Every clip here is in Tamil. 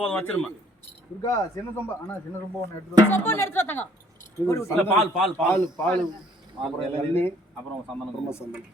போதும் வச்சிருமா துர்கா சின்ன சொம்பா. அண்ணா சின்ன சொம்பா ஒன்று எடுத்து சொம்பு எடுத்து வந்தாங்க இல்ல பால் பால் பால். பால் பால். அப்புறம் அப்புறம் சந்தனம். சந்தனம்.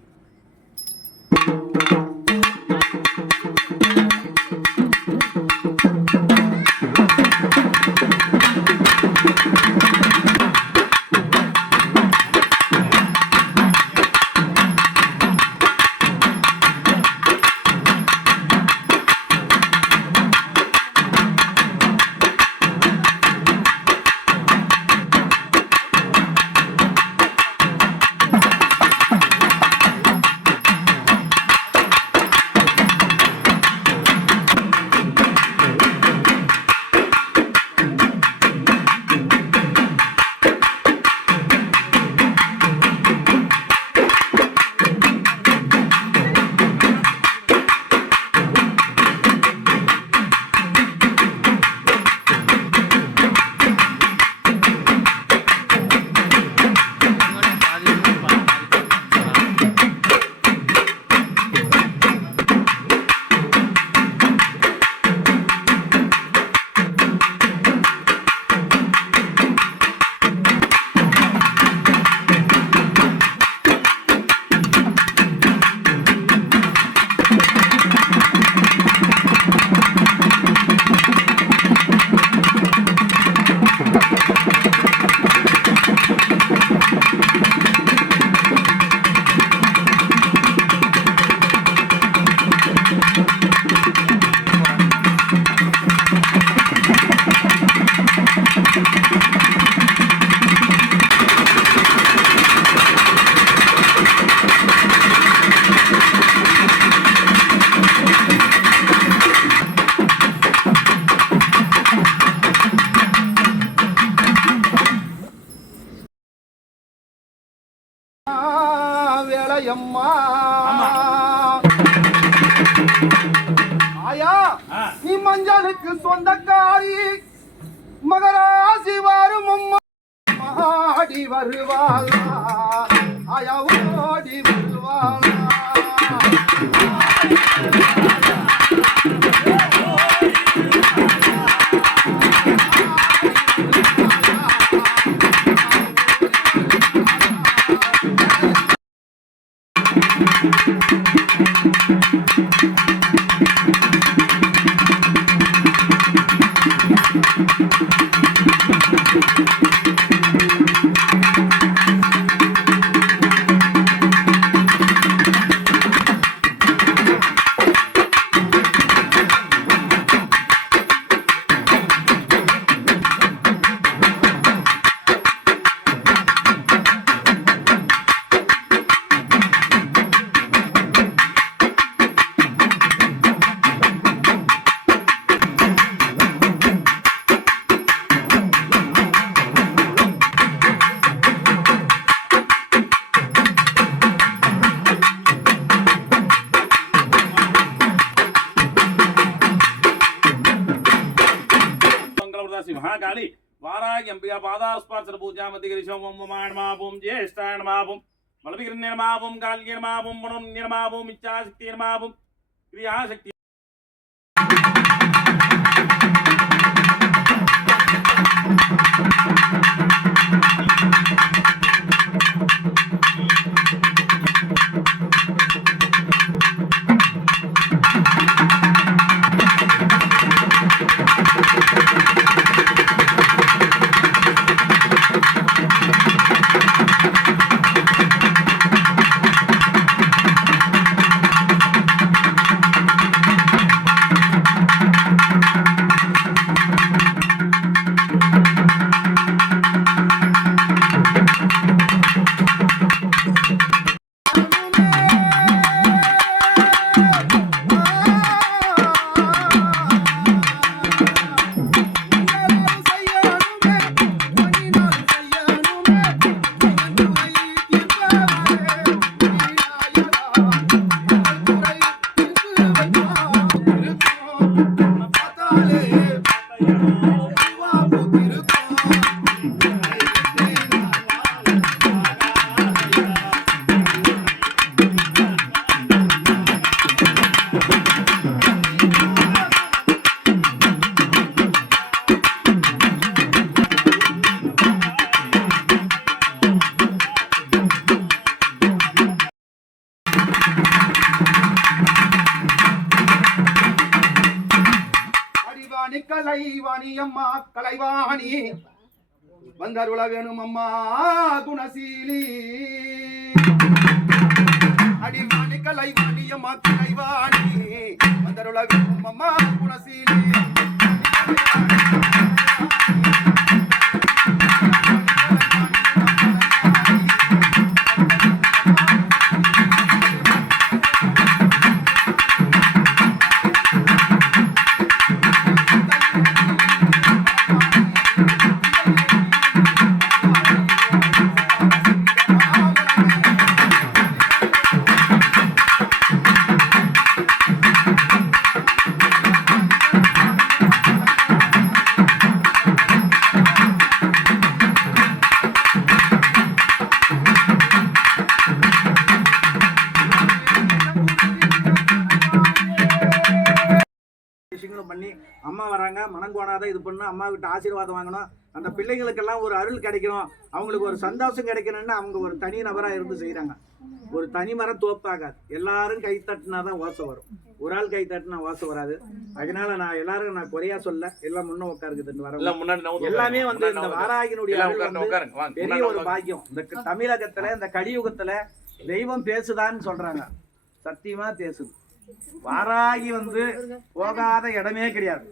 ஆயா. நீ மஞ்சளுக்கு சொந்தக்காரி. மகராசி வரும் ஆடி வருவாளா. ஆயா ஓடி வருவாளா. ജ്യേഷ്ഠാണമാവും ജ്യേഷ്ഠാണമാവും വളപികർണിർമാവും കാൽനിർമാവും ഗുണം നിർമാവും ഇച്ഛാശക്തി നിർമാവും ക്രിയാശക്തി கலைவாணி கலைவாணி அம்மா கலைவாணி. வந்தருள வேணும் அம்மா குணசீலி. அடிவாணி கலைவாணி அம்மா கலைவாணி. வந்தருள வேணும் அம்மா குணசீலி. அம்மா வராங்க மனங்கோணாத இது பண்ணணும் அம்மா கிட்ட ஆசீர்வாதம் வாங்கணும். அந்த பிள்ளைங்களுக்கெல்லாம் ஒரு அருள் கிடைக்கணும். அவங்களுக்கு ஒரு சந்தோஷம் கிடைக்கணும்னு அவங்க ஒரு தனி நபராக இருந்து செய்கிறாங்க ஒரு தனி மரம் தோப்பாகாது. எல்லாரும் கை தட்டினா தான் ஓசை வரும். ஒரு ஆள் கை தட்டினா ஓசை வராது. அதனால நான் எல்லாரும் நான் குறையா சொல்ல. எல்லாம் முன்ன உட்காருக்குதுன்னு எல்லாம் வர முன்னாடி நவுந்து எல்லாமே வந்து. இந்த வாராகினுடைய பெரிய ஒரு. பாக்கியம். இந்த தமிழகத்துல இந்த கலியுகத்துல தெய்வம் பேசுதான்னு சொல்றாங்க. சத்தியமா பேசுது. வாராகி வந்து போகாத இடமே கிடையாது.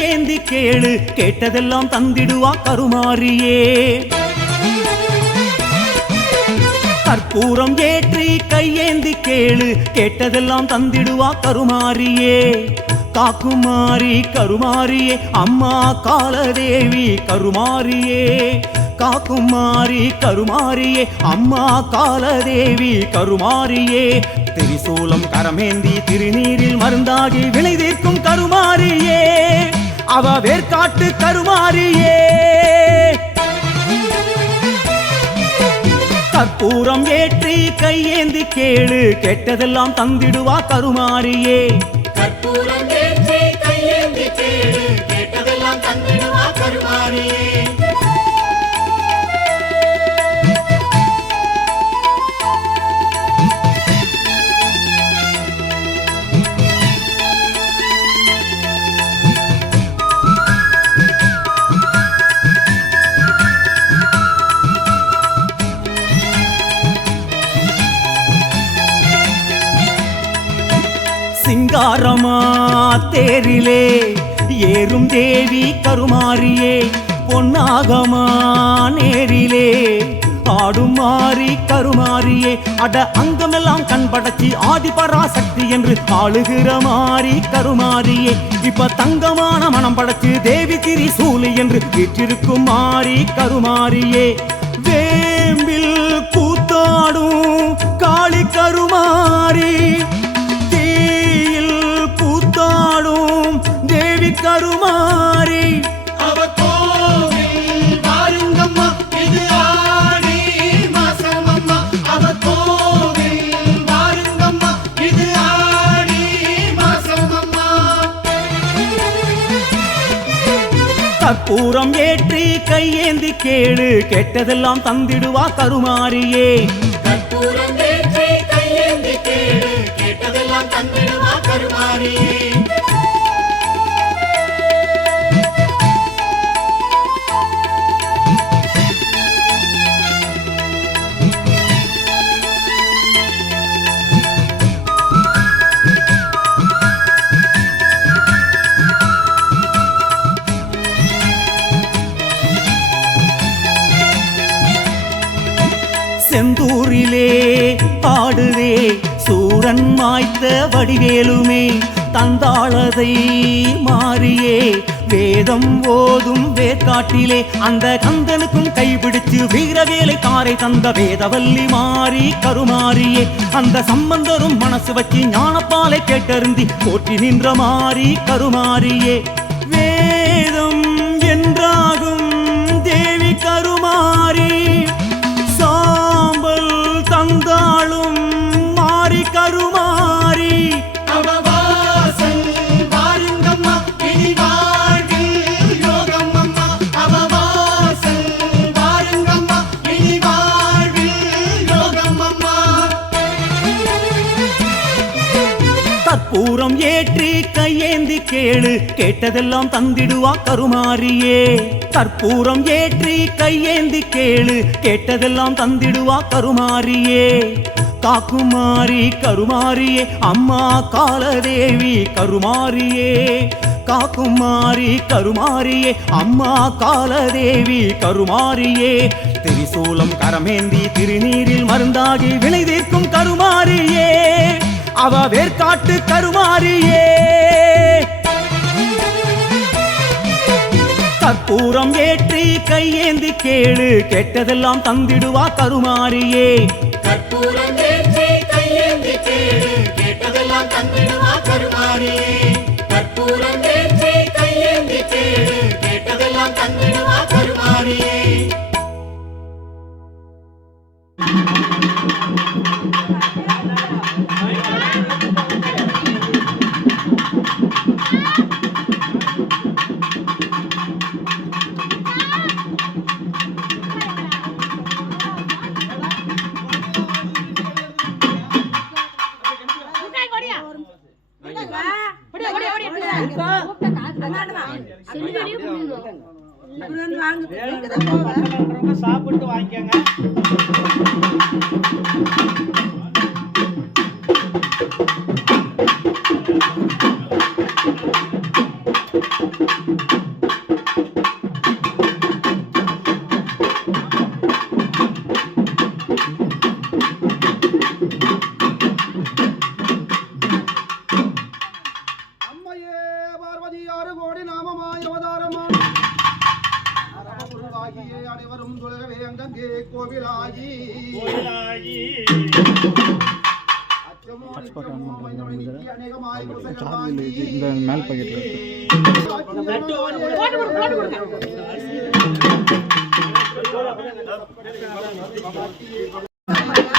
ஏந்தி கேளு கேட்டதெல்லாம் தந்திடுவா கருமாரியே கற்பூரம் ஏற்றி கையேந்தி கேளு கேட்டதெல்லாம் தந்திடுவா கருமாரியே காக்குமாரி கருமாரியே அம்மா காலதேவி கருமாரியே காக்குமாரி கருமாரியே அம்மா காலதேவி கருமாரியே திரிசூலம் கரமேந்தி திருநீரில் மருந்தாகி விளைதீர்க்கும் கருமாறியே. கருமாரியே அவ வேர்காட்டு கருமாரியே கற்பூரம் ஏற்றி கையேந்தி கேளு கெட்டதெல்லாம் தந்திடுவா கருமாரியே தாரமா தேரிலே ஏறும் தேவி கருமாரியே பொன்னாகமா நேரிலே. ஆடும் மாறி கருமாரியே அட அங்கமெல்லாம் கண்படச்சி படைச்சி ஆதிபராசக்தி என்று ஆளுகிற மாறி கருமாரியே. இப்ப தங்கமான மனம் படைச்சு தேவி திரி சூலி என்று வீற்றிருக்கும் மாறி கருமாரியே. வேம்பில் கூத்தாடும் காளி கருமாரி மாசமம்மா. கற்பூரம் ஏற்றி கையேந்தி கேளு கெட்டதெல்லாம் தந்திடுவா கருமாரியே கற்பூரம் ஏற்றி கையேந்தி கேளு கேட்டதெல்லாம் தந்திடுவா கருமாரியே செந்தூரிலே ஆடுதே சூரன் மாய்த்த வடிவேலுமே தந்தாளதை மாறியே. வேதம் ஓதும் வேர்காட்டிலே அந்த கந்தனுக்கும் கைபிடித்து வீரவேலை காரை தந்த வேதவல்லி மாறி கருமாறியே. அந்த சம்பந்தரும் மனசு வச்சு ஞானப்பாலை கேட்டருந்தி போற்றி நின்ற மாறி கருமாறியே. கேளு கேட்டதெல்லாம் தந்திடுவா கருமாரியே. கற்பூரம் ஏற்றி கையேந்தி கேளு கேட்டதெல்லாம் தந்திடுவா கருமாரியே. காக்குமாரி கருமாரியே அம்மா காலதேவி கருமாரியே. காக்குமாரி கருமாரியே அம்மா காலதேவி கருமாரியே. திரிசூலம் கரமேந்தி திருநீரில் மருந்தாகி விளைதீர்க்கும் கருமாரியே. அவ வேர்காட்டு கருமாரியே. கற்பூரம் ஏற்றி கையேந்தி கேளு கெட்டதெல்லாம் தந்திடுவா கருமாரியே கற்பூரம் ஏற்றி கையேந்தி கேளு கெட்டதெல்லாம் தந்திடுவா கருமாரியே குசலமாகி. அச்சமோ